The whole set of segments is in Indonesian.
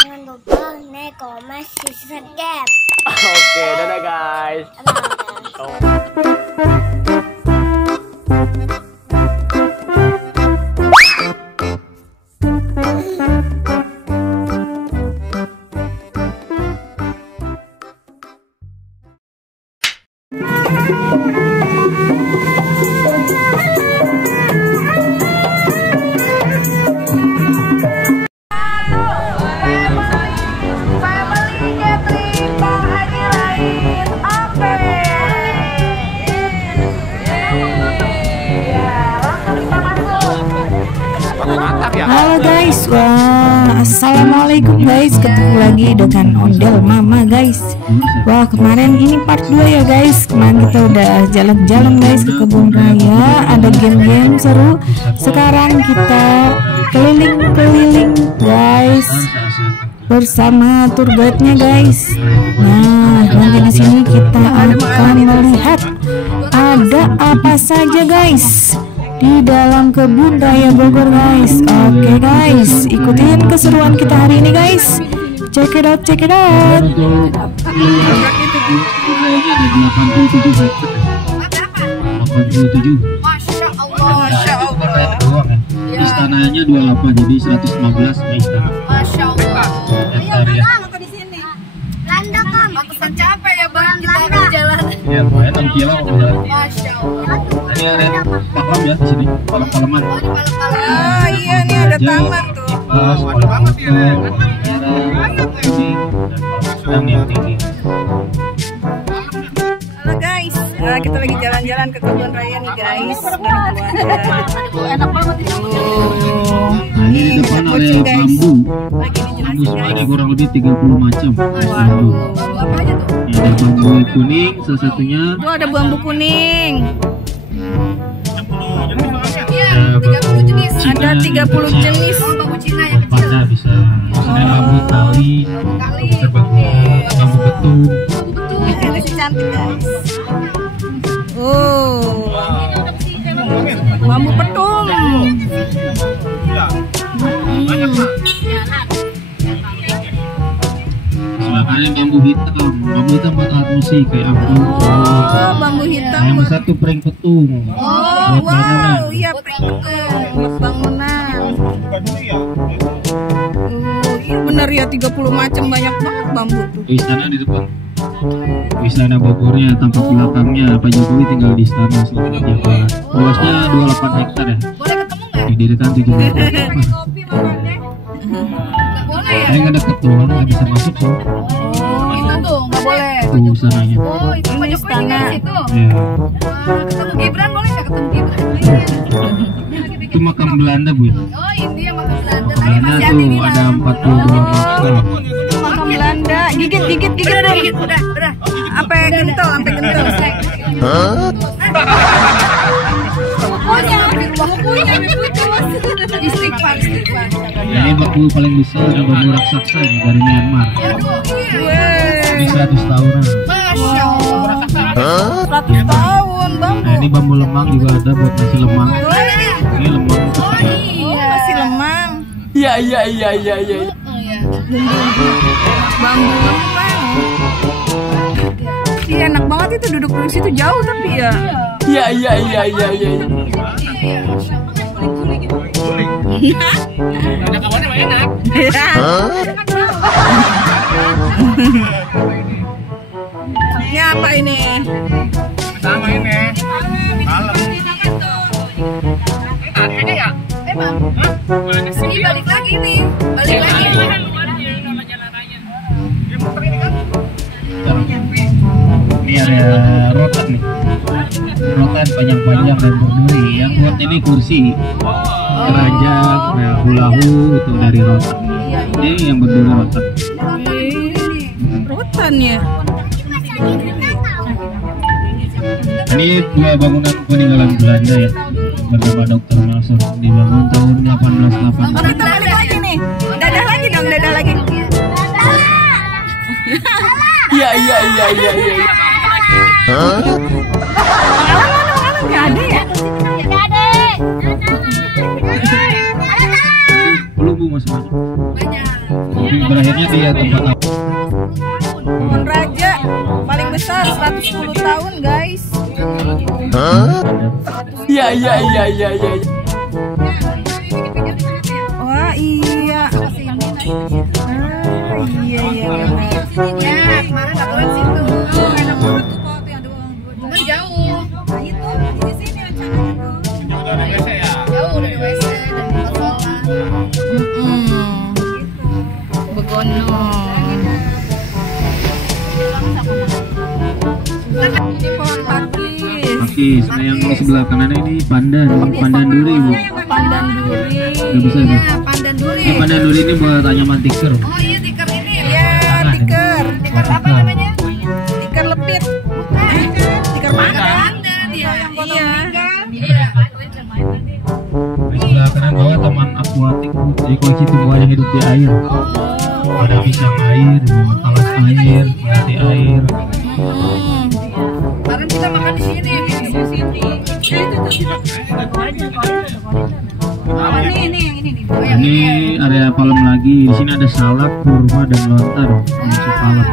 Jangan lupa like, comment, subscribe. Oke, dadah guys. Halo guys, wah assalamualaikum guys, ketemu lagi dengan Ondel Mama guys. Wah kemarin ini part 2 ya guys. Kemarin kita udah jalan-jalan guys ke kebun raya, ada game-game seru. Sekarang kita keliling-keliling guys bersama tour guide-nya guys. Nah nanti di sini kita akan melihat ada apa saja guys di dalam kebun raya Bogor guys. Oke guys, ikutin keseruan kita hari ini guys. Check it out, check it out. Masya Allah. Istananya 28, jadi 115 istana. Masya Allah. Di sini. Landa kan. Pantesan capek ya bang, kita jalan. Ya, 6 kilo. Masya Allah. Ini ada pakem ya di sini, palem-paleman. Oh iya nih ada taman tuh. Ada banget ya. Sedang yang tinggi. Halo guys, nah, kita lagi jalan-jalan ke kebun raya nih guys. Enak banget ini. Ini di depan ada bambu. Bambu ada kurang lebih 30 macam. Bambu. Apa aja tuh? Ada bambu kuning salah satunya. Tuh ada bambu kuning. Ada 30 jenis. Ada 30 jenis. Bambu Cina yang kecil. Pada bisa. Ada bambu tali. Bambu betung. Ini sih cantik guys. Oh. Bambu petung. Ada bambu hitam. Bambu hitam buat alat musik kayak angklung. Oh, bambu hitam. Yang satu pring petung. Oh, wow, iya pring petung buat bangunan. Oh, iya benar ya 30 macam, banyak banget bambu tuh. Istana di depan. Istana Bogornya, tampak belakangnya Pak Jokowi tinggal di istana selanjutnya Pak. Luasnya 28 hektar ya. Boleh ketemu nggak? Didirikan 7 tahun. Kopi makannya. Nggak boleh ya? Nggak deket tuh, nggak bisa masuk tuh. Oh, itu tuh nggak boleh. Tuh sananya. Oh, itu Pak Jokowi tinggal di situ. Iya. Ketemu Gibran boleh nggak ketemu Gibran? Itu makam Belanda Bu. Oh, ini yang makam Belanda. Tadi Belanda masih tuh ini ada 42 makam. makam Belanda. Gigit udah. Sampai kental. Bukunya istighfar. Ini bambu paling besar dan bambu raksasa ini dari Myanmar. Ini 100 tahunan. Masya Allah. 100 tahun bambu. Nah, ini bambu lemang juga ada buat nasi lemang. Ini lemang. Masih lemang. Iya. Bambu lemang. Iya enak banget itu duduk di situ jauh tapi ya. Iya. Ada kawannya mah enak. Ini apa ini? Sama ini. Malam. Ini ya? Emang. Mana sih? Ini balik lagi nih. Balik lagi. Ini ada rotan nih. Rotan panjang-panjang dan berduri. Yang buat ini kursi. Keranjang, nah hulahu itu dari rotan. Ini yang berduri rotan. Rotan ya. Ini dua bangunan peninggalan Belanda ya. Bernama Dr. Nelson, dibangun tahun 1880. Kita balik lagi nih. Dadah lagi dong, dadah lagi. Iya. Pengalaman nggak ada ya? Belum Bu, Mas. Tapi berakhirnya di tempat apa? Pohon raja paling besar 110 tahun guys. Iya. Wah iya. Iya. Ya kemarin nggak tahu situ. Enak banget tuh kok yang cuma jauh. Nah itu di sini rencananya tuh. Jauh dari WC dan kotoran. Begono. Ini pohon pakis. Nah yang sebelah kanan ini pandan duri bu. Pandan duri. Gak bisa bu. Pandan duri. Ini pandan duri ini buat anyaman tikar. Oh iya tikar ini. Iya tikar. Tikar apa namanya? Tikar lepit. Tikar pandan. Iya yang potong meninggal. Iya. Di sebelah kanan bawah taman akuatik bu. Jadi koleksi tumbuhan yang hidup di air. Ada pisang air, talas air, melati air. Kemarin kita makan di sini. Ini area palem lagi. Di sini ada salak, kurma dan lontar untuk palem.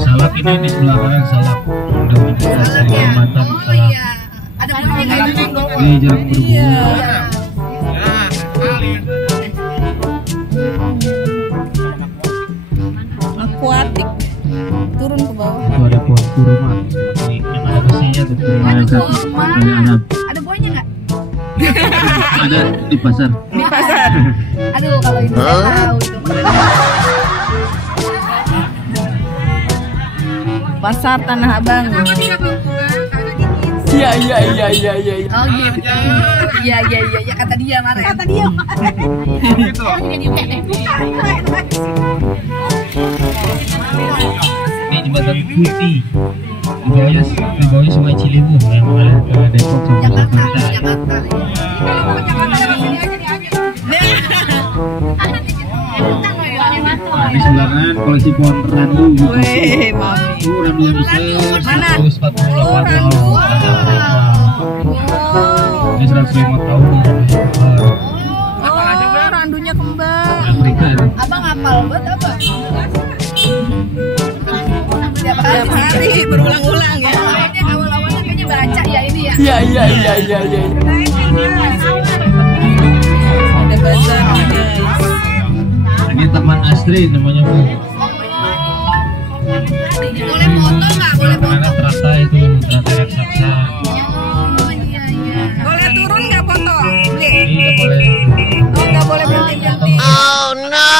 Salak ini di sebelah kanan salak. Udah menjelaskan Kalimantan salak. Ada bunga. Ini jarang berbunga. Akuatik. Turun ke bawah. Itu ada pohon kurma. Ini yang ada besinya tuh. Ada buahnya nggak? Ada di pasar. Di pasar. Aduh kalau itu saya tahu itu. Pasar Tanah Abang. Iya. Oh gitu. Iya kata dia marah. Kata dia. Ini jembatan putih. Di bawahnya Sungai Ciliwung yang mengalir ke Depok sama Jakarta. Nah, di sebelah kanan koleksi pohon randu. Wih, mami. Randu yang besar 148 tahun. Ini 105 tahun. Oh, randunya kembang. Afrika itu. Abang hafal buat apa? Tiap hari berulang-ulang ya. Kayaknya awal-awalnya kayaknya baca ya ini ya. Iya. Ada bazar guys. Ini Taman Asri namanya bu. Boleh foto nggak? Boleh Karena foto. terata itu terata raksasa. Oh iya. Boleh turun nggak foto? Boleh. Ini nggak boleh. Oh nggak boleh berhenti. Oh no.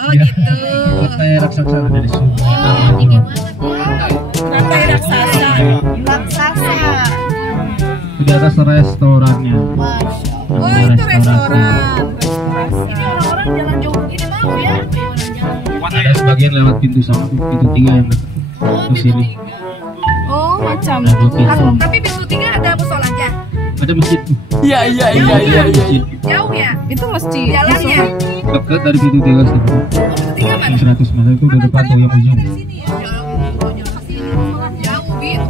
Oh gitu. Terata raksasa dari semua. Rantai raksasa. Raksasa. Di atas restorannya. Oh itu restoran. Ini orang-orang jalan jauh begini mau ya? Ada sebagian lewat pintu sama tuh, pintu 3 yang dekat ke sini. Oh macam. Ada 2 pintu. Tapi pintu 3 ada musolanya. Ada masjid tuh. Iya. Masjid. Jauh ya? Itu masjid. Jalannya. Dekat dari pintu 3 sana. Pintu 3 mana? 100 meter itu udah depan tuh yang ujung. Sini ya. Jauh gitu.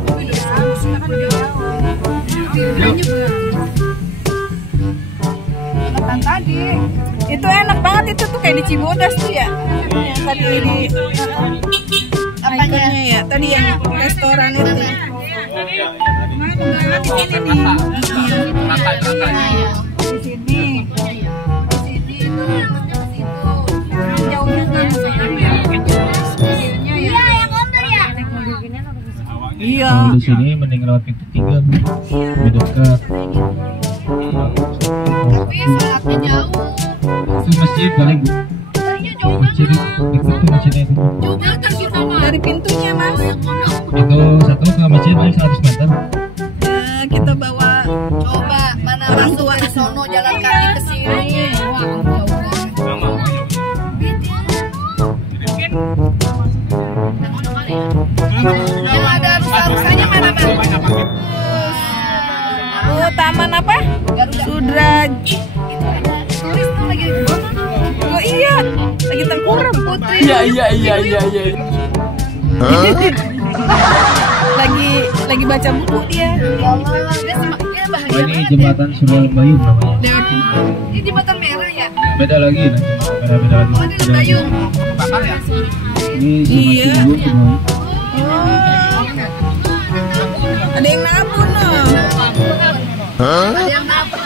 Tadi itu enak banget itu tuh kayak di Cibodas tuh ya yang tadi di apanya ya tadi yang restoran itu di sini jauhnya kan iya yang under ya iya Kalau di sini mending lewat pintu 3 bu. Lebih dekat. tapi salatnya jauh Itu masjid paling bu. tadinya jauh Masjid itu dekat tuh masjidnya itu. jauh banget kita dari pintunya mas Itu satu ke masjid paling 100 meter. nah, kita bawa coba mana masuk ke sono jalan kaki ke sini wah jauh banget yang ada rusa-rusanya mana bang? Oh taman apa? Sudraj. Itu ada turis tuh lagi. Oh iya, lagi tengkurap putri. Iya. Lagi baca buku dia. Ya Allah, dia bahagia Oh, ini jembatan Surya Lembayung namanya. Ini jembatan merah ya? Beda lagi nanti. Beda lagi. Oh, ini Lembayung. Bakar ya? Ini Surya Lembayung. Ada yang nabung loh. Ada yang apa?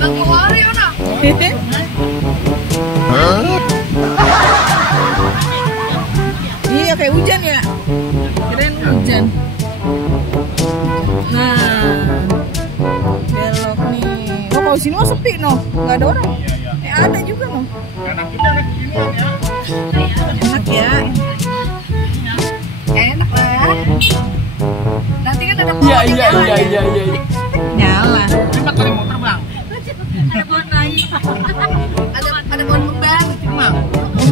Bagi Wario nah. Iya kayak hujan ya. Keren hujan. Nah, belok nih. Oh kalau sini mah sepi no, nggak ada orang. Ada juga no. Enak juga naik beginian ya. Enak ya. Enak lah. Nanti kan ada pohon. Iya. Nyala. Ini bakal muter bang. Ada pohon lain. Ada pohon kembang. Bang.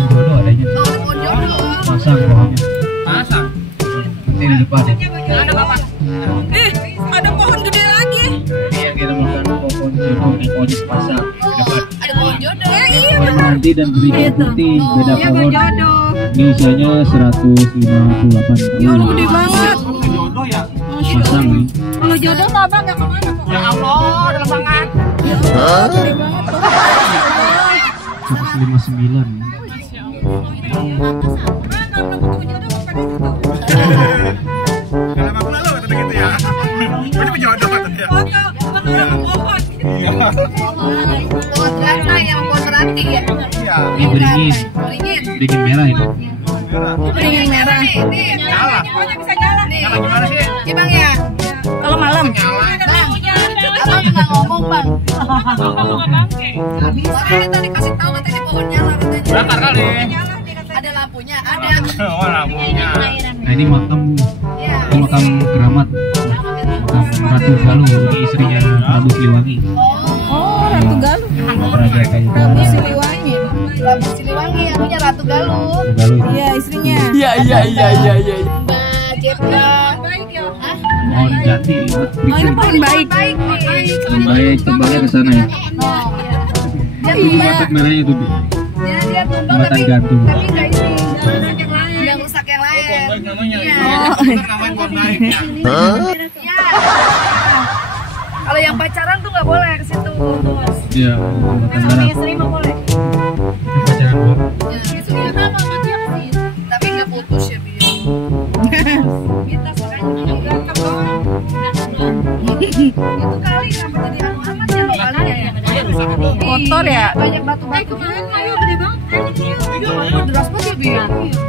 Jodoh adanya. Oh, ada pohon jodoh. Pasang pohonnya. Pasang. Nanti di depan ya. Ada apa? Ada pohon gede lagi. Ini yang dinamakan pohon jodoh, ini pohonnya sepasang di depan. Ada pohon jodoh. Pohon nanti dan berikan putih, beda pohon. Ini usianya 158 tahun. Gede banget. Jodoh ya? Pasang nih. Kalau jodoh tuh abang nggak kemana kok? Ya Allah, dalam banget. Gede banget tuh. 159. Dalam aku lalu kata gitu ya. Ini penjodoh katanya. Iya. Pohon teratai yang pohon terati ya? Iya. Ini beringin, Beringin. beringin merah ini. Beringin merah. Nih, Nyala. pohonnya bisa nyala nih. Nyala gimana sih? Iya bang ya? Kalau malam. Nyala. Bang, abang nggak ngomong bang. Nggak bisa. Kita dikasih tahu katanya pohon nyala katanya. Bakar kali. Ada lampunya, ada. Oh, lampunya. Nah ini makam, Iya. ini makam keramat, makam Ratu Galuh, ini istrinya Prabu Siliwangi. Oh, Ratu Galuh. Raja Kayu Prabu Siliwangi. Prabu Siliwangi, akunya Ratu Galuh. Galuh. Iya, istrinya. Iya. Mbak Jepra. Mohon jati, Oh, ini pohon baik. Baik nih. baik kembali ke sana ya. Dia Itu tumbang. batak merahnya tuh. Dia tumbang Jembatan tapi gantung. nggak ini. Nggak rusak yang lain. Pohon baik namanya. Iya. Bener namanya pohon baik ya. Iya. Kalau yang pacaran tuh nggak boleh ke situ. Iya, jembatan Sama merah. istri mah boleh. Itu pacaran gua. Tapi nggak putus ya Bi. Kita makanya itu kali kenapa jadi anu amat ya lokalnya ya? Kotor ya? Banyak batu-batu. Ayo gede banget. Iya, mana deras banget ya Bi.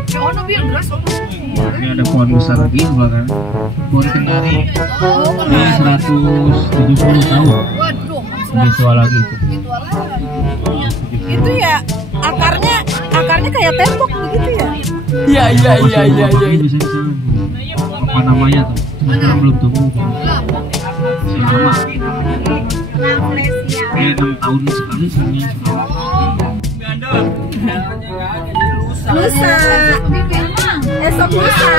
Ya ono Bi, deras ono. Ini ada pohon besar lagi di belakang. Pohon kenari. Oh, Ini 170 tahun. waduh. Lebih tua lagi itu. Itu lah. Itu ya akarnya kayak tembok begitu ya? Iya. Ini bisa di sana. Apa namanya tuh? Sekarang belum tumbuh. Masih lama. Kayak 6 tahun sekali sebenarnya. Lusa. Esok lusa.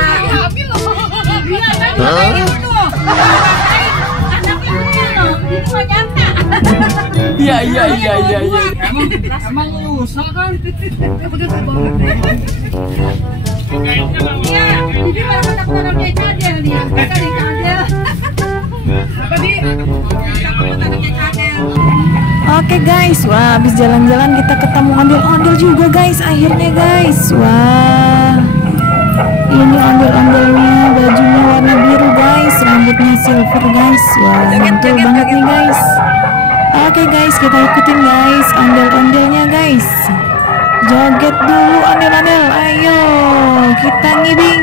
Iya. Emang lusa kan? Oke guys, wah habis jalan-jalan kita ketemu ondel-ondel juga guys. Akhirnya guys, wah ini ondel-ondelnya, bajunya warna biru guys, rambutnya silver guys. Wah mantul banget nih guys. Oke guys, kita ikutin guys ondel-ondelnya guys. Joget dulu ondel-ondel, ayo kita ngibing.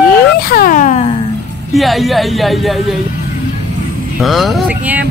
Yiha. Iya. Musiknya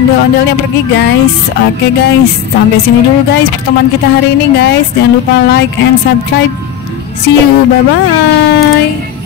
ondel-ondelnya pergi guys. Oke guys, sampai sini dulu guys pertemuan kita hari ini guys. Jangan lupa like and subscribe. See you, bye bye.